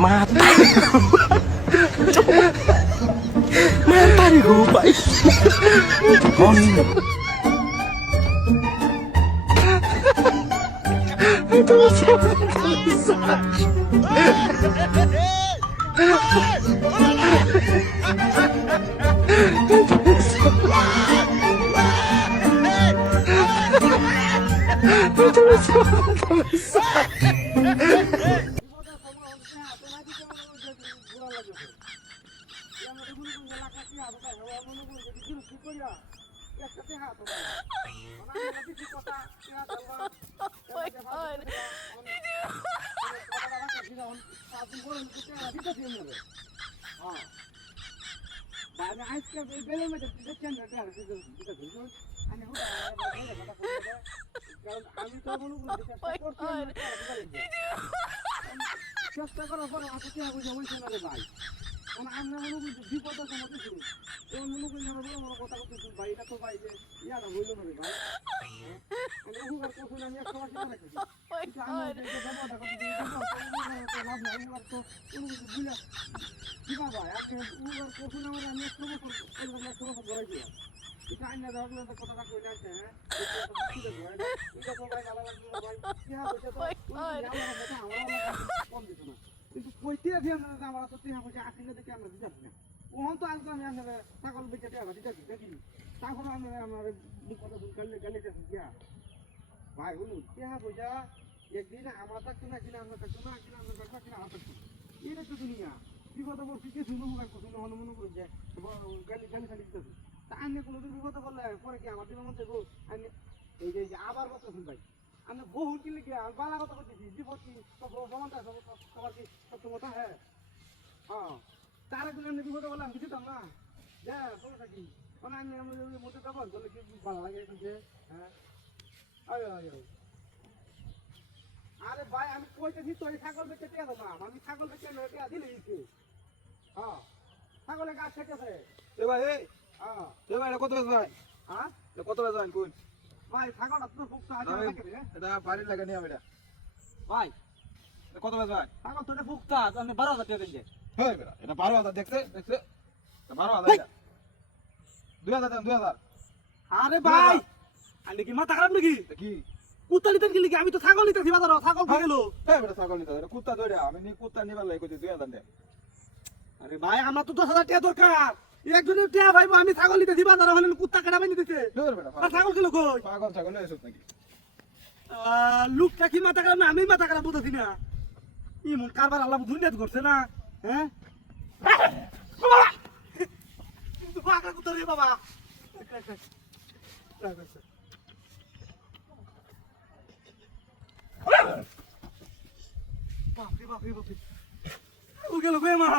Mati. Mati gue, Pak. Mon. Itu চেষ্টা করার পর আসতে হবে যে ওইখানে রে ভাই মানে আমরা মনে করি বিপদের সময় কিছু এই মনে করি আমরা বড় বড় কথা বলতে ভাই এটা তো ভাই যে ইয়াটা হইলো না রে ভাই আমি উগার কখন আমি একটা কথা রাখছি কিন্তু আমি যে বাবাটা কথা দিয়ে তো লাভ নাই উগার তো কোনো কিছু বুঝলা কি বাবা আপনি উগার কখন আমি একটা কথা বললাম একটা কথা বলাই দিই এটা আইনা দাও তো কথাটা কই না হ্যাঁ এটা তো ভাই গালা লাগলো ভাই কি হবে তো কম দিত না কিন্তু কইতে দিয়ে আমরা আমার তো টিয়া পয়সা আসলে দেখে আমরা দিতে না ওহন তো আজ আমি আমরা ছাগল বেচে টিয়া দিতে দেখি তারপর আমরা আমার কথা শুন গেলে গিয়া ভাই হলো টিয়া পয়সা একদিন আমরা থাকতো না কিনা আমরা থাকতো না কিনা আমরা থাকতো কিনা আমরা থাকতো এটা তো দুনিয়া বিপদ বলছি কি শুনো মুখ কথা শুনো মনে করে যে গালি খালি দিতে তা আমি কোনোদিন বিপদ বললে পরে কি আমার দিনের মধ্যে আমি এই যে আবার কথা শুন ভাই আমি বহু কিনলে কি বালা কথা করতেছি বিপদ কি সমানটা সবার কি সত্য কথা হ্যাঁ হ্যাঁ তারা দিলে আমি বিপদ বললাম বুঝতাম না যে তোর থাকি মানে আমি মধ্যে ব্যবহার করলে কি ভালো লাগে হ্যাঁ আরে ভাই আমি কইতেছি তোর ছাগল বেচে টিয়া দেবো আমি ছাগল বেচে টিয়া দিলে হ্যাঁ ছাগলের গাছ খেতেছে এ ভাই হ্যাঁ এ ভাই কত বেশ ভাই হ্যাঁ কত বেশ ভাই কোন ভাই ছাগল আপনার ফুকটা আছে এটা বাড়ির লাগা নিয়ে এটা ভাই কত বেশ ভাই ছাগল তোটা ফুকটা আপনি 12,000 টাকা দিন হ্যাঁ বেটা এটা 12,000 দেখছে 12,000 2000 দেন 2000 আরে ভাই আনি কি মাথা খারাপ নাকি কি কুত্তা নিতে গেলি কি আমি তো ছাগল নিতেছি বাজার ছাগল খেয়ে গেল হ্যাঁ বেটা ছাগল নিতে এটা কুত্তা ধরে আমি নি কুত্তা নিবার লাগি কইছি 2000 দে আরে ভাই আমার তো 10,000 টাকা দরকার একজনের টাকা ভাই আমি ছাগল নিতেছি বাজার হলে কুত্তা কাটা বানি দিতে দূর বেটা আর ছাগল কিলো কই পাগল ছাগল এসব নাকি লোকটা কি মাথা খারাপ না আমি মাথা খারাপ বুঝতেছি না ইমন কারবার আল্লাহ দুনিয়াত করছে না হ্যাঁ কিন্তু বাঘা কুত্তা রে বাবা বাপরে বাপরে বাপরে ও গেল বে মা